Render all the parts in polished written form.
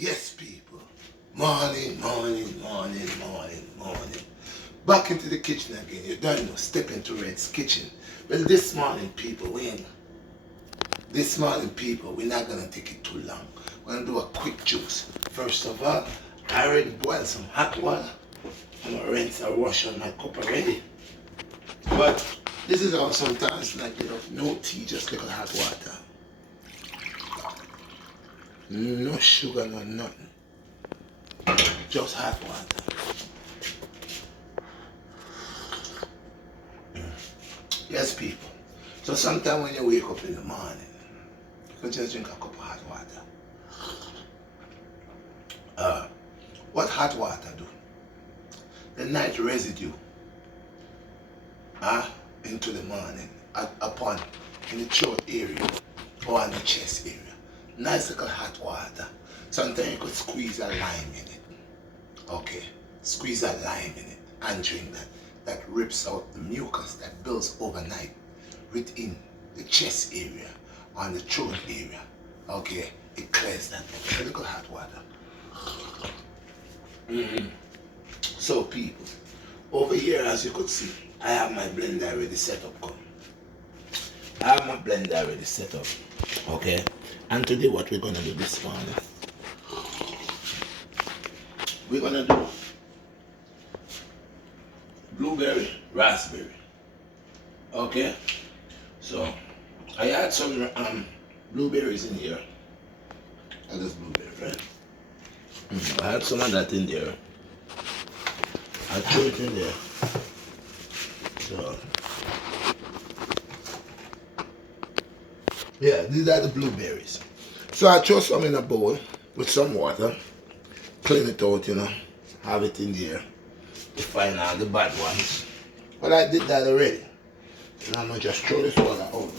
Yes, people. Morning, morning, morning, morning, morning. Back into the kitchen again. You don't know. Step into Red's kitchen. Well, this morning, people, we're not gonna take it too long. We're gonna do a quick juice. First of all, I already boiled some hot water. I'm gonna rinse and wash on my cup already. But this is how sometimes like no tea, just little hot water. No sugar, no nothing. Just hot water. Yes, people. So sometimes when you wake up in the morning, you can just drink a cup of hot water. What hot water do? The night residue into the morning upon in the throat area or in the chest area. Nice little hot water. Sometimes you could squeeze a lime in it. Okay, squeeze a lime in it and drink that. That rips out the mucus that builds overnight within the chest area or in the throat area. Okay, it clears that. A little hot water. So people, over here as you could see, I have my blender already set up. Okay, and today what we're gonna do this morning, we're gonna do blueberry, raspberry. Okay, so I had some blueberries in here. That is blueberry, right? I had some of that in there. I threw it in there. So yeah, these are the blueberries. So I throw some in a bowl with some water, clean it out, have it in there to find out the bad ones. But I did that already. And I'm gonna just throw this water out.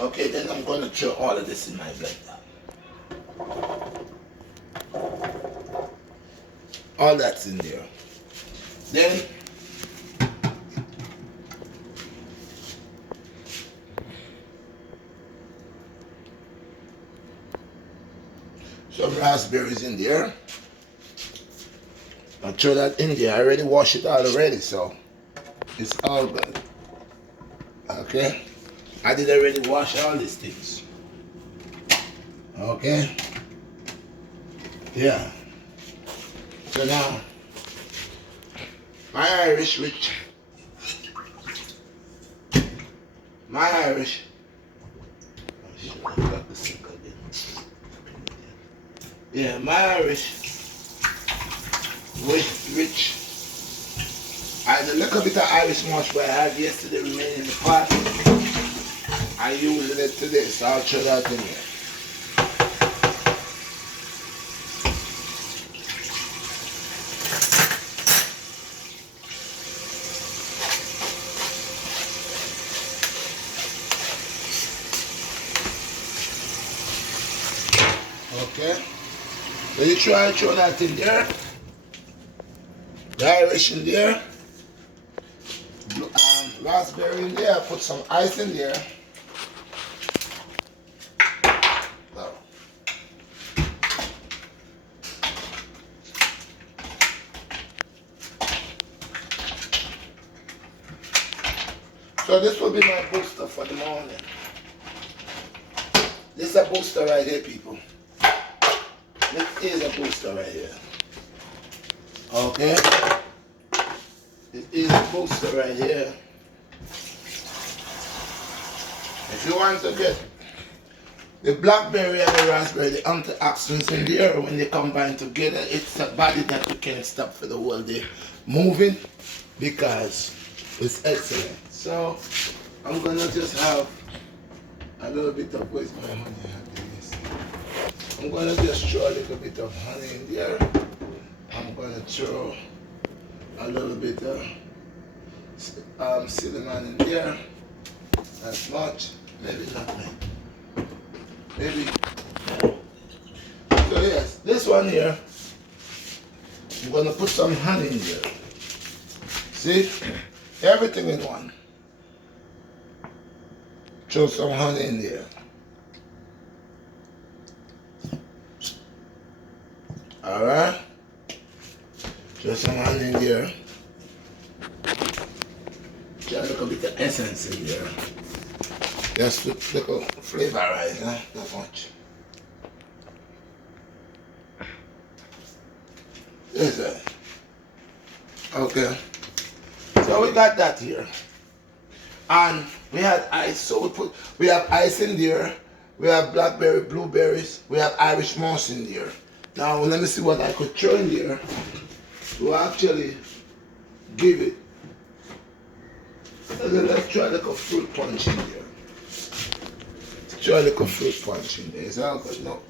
Okay, then I'm gonna throw all of this in my blender. All that's in there. Then some raspberries in there. I throw that in there. I already washed it out already, so it's all good. Okay? I did already wash all these things. Okay? Yeah. So now, my Irish. Yeah, my Irish which I had a little bit of Irish mush what I had yesterday remaining in the pot. I using it today, so I'll throw that in there. Okay, so you try to throw that in there. The Irish in there, raspberry in there, put some ice in there. So this will be my booster for the morning. This is a booster right here, people. This is a booster right here. Okay? It is a booster right here. If you want to get the blackberry and the raspberry, the antioxidants in there, when they combine together, it's a body that you can't stop for the whole day moving because it's excellent. So I'm gonna just have a little bit of, where's my honey? I'm gonna just throw a little bit of honey in there. I'm gonna throw a little bit of cinnamon in there. As much, maybe not like, maybe. So yes, this one here, I'm gonna put some honey in there. See, everything in one. Throw some honey in there. Alright? Just some honey in there. Just a little bit of essence in there. Just a little flavorize, huh? Not much. Is it? Okay. So we got that here. And we had ice, so we have ice in there. We have blackberry, blueberries. We have Irish moss in there. Now let me see what I could throw in there to actually give it. Let's try like a fruit punch in there. Try like a fruit punch in there. Is that good? No.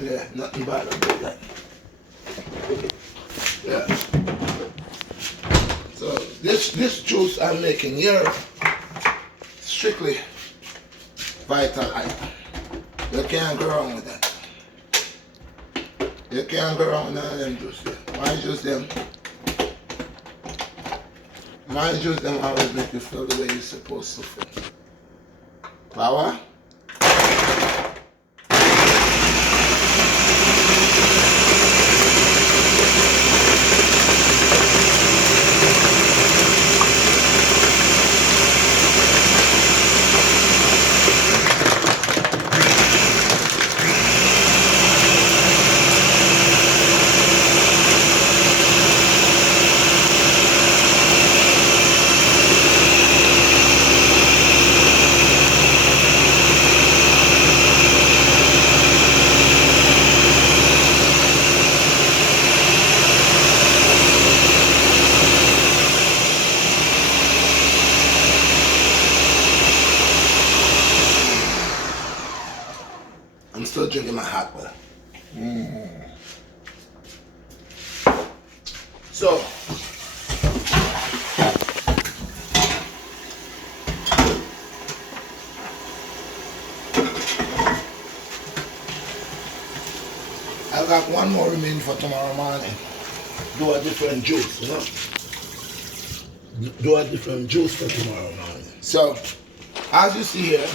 Yeah, nothing bad about that. Yeah. So this juice I'm making here, strictly vital item. You can't go wrong with that. You can't go wrong with none of them juices. My juice them. My juice them always make you feel the way you're supposed to feel. Power. I'm still drinking my hot water. So, I got one more remaining for tomorrow morning. Do a different juice, you know? Do a different juice for tomorrow morning. So, as you see here,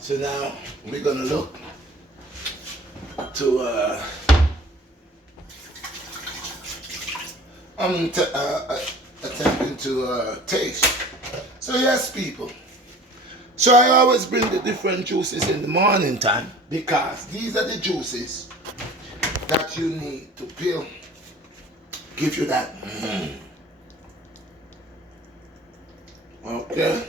so now we're gonna look to attempting to taste. So yes, people. So I always bring the different juices in the morning time because these are the juices that you need to build, give you that. Okay.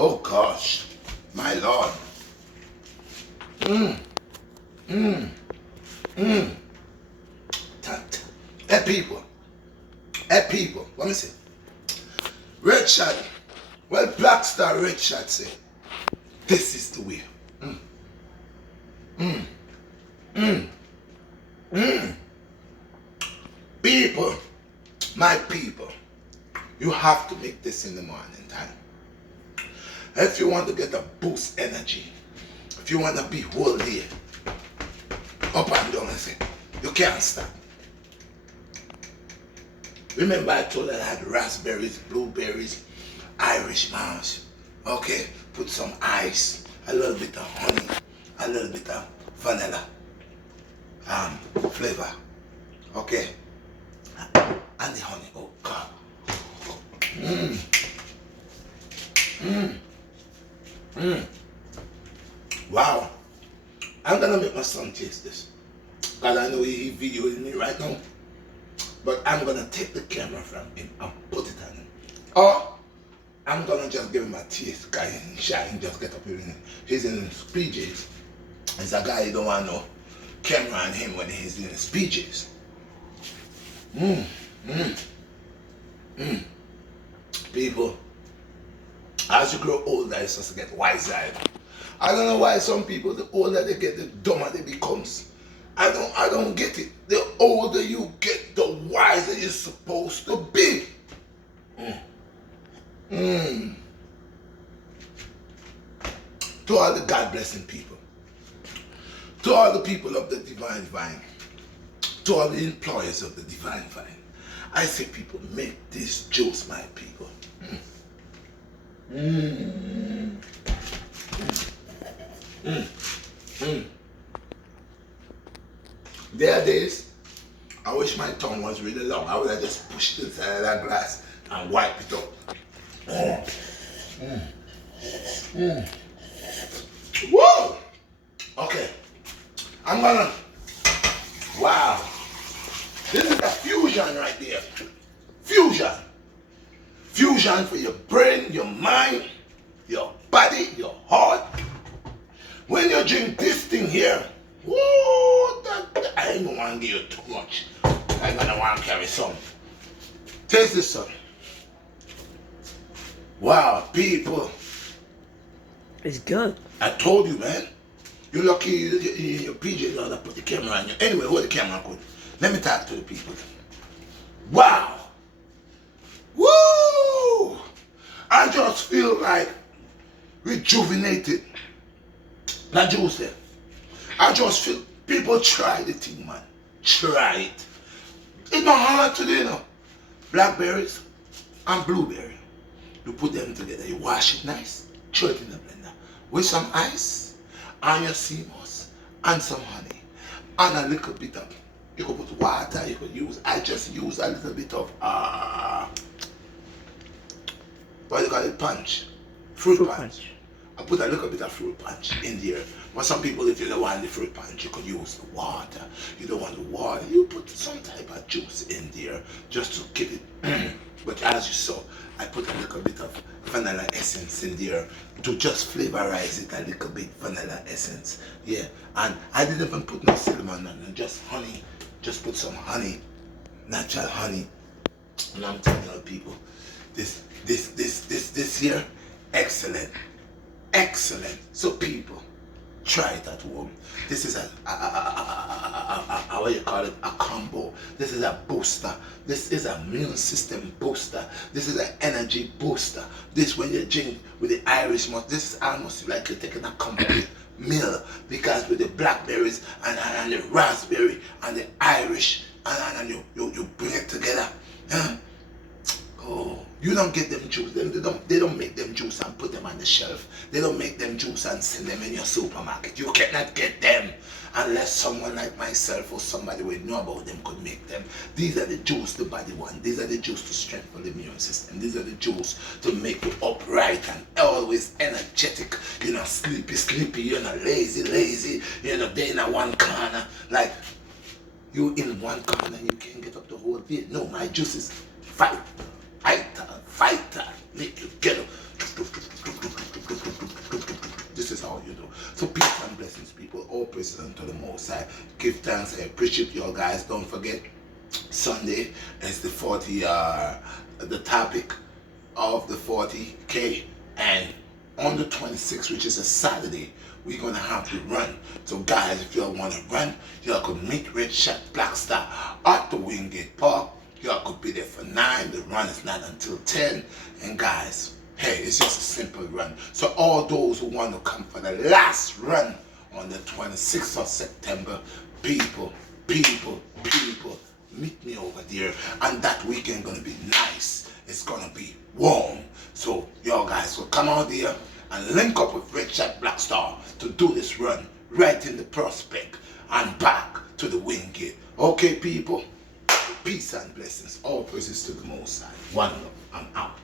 Oh gosh, my Lord. Hey people, let me see. RedShot, well BlackStarRedshot say, this is the way. People, my people, you have to make this in the morning time. If you want to get a boost energy, if you want to be whole day, up and down and say, you can't stop. Remember I told you I had raspberries, blueberries, Irish moss. Okay, put some ice, a little bit of honey, a little bit of vanilla flavor. Okay, and the honey. Oh God. Wow. I'm gonna make my son taste this, because I know he's videoing me right now. But I'm gonna take the camera from him and put it on him. Or I'm gonna just give him a taste. Guy he's shy and just get up here. He's in his PJs. He's a guy you don't want no camera on him when he's in his PJs. People, as you grow older, it's just to get wiser. I don't know why some people, the older they get, the dumber they becomes. I don't get it. The older you get, the wiser you're supposed to be. To all the God blessing people, to all the people of the divine vine, to all the employers of the divine vine, I say, people, make this juice, my people. There are days I wish my tongue was really long. I would have just pushed it inside of that glass and wipe it up. Whoa! Okay. I'm gonna. Wow. This is a fusion right there. Fusion. Fusion for your brain, your mind, your body, your heart. When you drink this thing here, whoa, I don't want to give you too much. I'm gonna want to carry some. Taste this, son. Wow, people. It's good. I told you, man. You're lucky your PJ know to put the camera on you. Anyway, hold the camera good. Let me talk to the people. Wow. Woo! I just feel like rejuvenated. That juice there. I just feel people try the thing, man. Try it. It's not hard to do, you know. Blackberries and blueberry. You put them together, you wash it nice, throw it in the blender with some ice and your Seamoss and some honey and a little bit of, you could put water, you could use, I just use a little bit of what do you call it, punch? Fruit punch. I put a little bit of fruit punch in there. But some people, if you don't want the fruit punch, you could use the water. You don't want the water, you put some type of juice in there just to keep it. But as you saw, I put a little bit of vanilla essence in there to just flavorize it a little bit, vanilla essence. Yeah, and I didn't even put no cinnamon on it, just honey. Just put some honey, natural honey. And I'm telling you people, this here, excellent. Excellent. So people, try it at home. This is a what you call it, a combo. This is a booster. This is a immune system booster. This is an energy booster. This, when you drink with the Irish moss, this is almost like you're taking a complete meal, because with the blackberries and the raspberry and the Irish and you bring it together. Oh, you don't get them juice. They don't make them juice and put them on the shelf. They don't make them juice and send them in your supermarket. You cannot get them unless someone like myself or somebody we know about them could make them. These are the juice the body wants. These are the juice to strengthen the immune system. These are the juice to make you upright and always energetic. You're not sleepy. You're not lazy. You're not there in a one corner. Like, you in one corner and you can't get up the whole day. No, my juice is fighter, make you get up. This is how you do. So peace and blessings, people. All praises unto the Most High. Give thanks. I appreciate you all guys. Don't forget, Sunday is the 40, the topic of the 40K, and on the 26th, which is a Saturday, we're gonna have to run. So guys, if y'all wanna run, y'all could meet RedShot BlackStar at the Wingate Park. Y'all could be there for 9. The run is not until 10. And guys, hey, it's just a simple run. So all those who want to come for the last run on the 26th of September, people, meet me over there. And that weekend gonna be nice. It's gonna be warm. So y'all guys will come out there and link up with RedShot BlackStar to do this run right in the prospect and back to the Wingate. Okay, people? Peace and blessings. All praises to the Most High. One love. I'm out.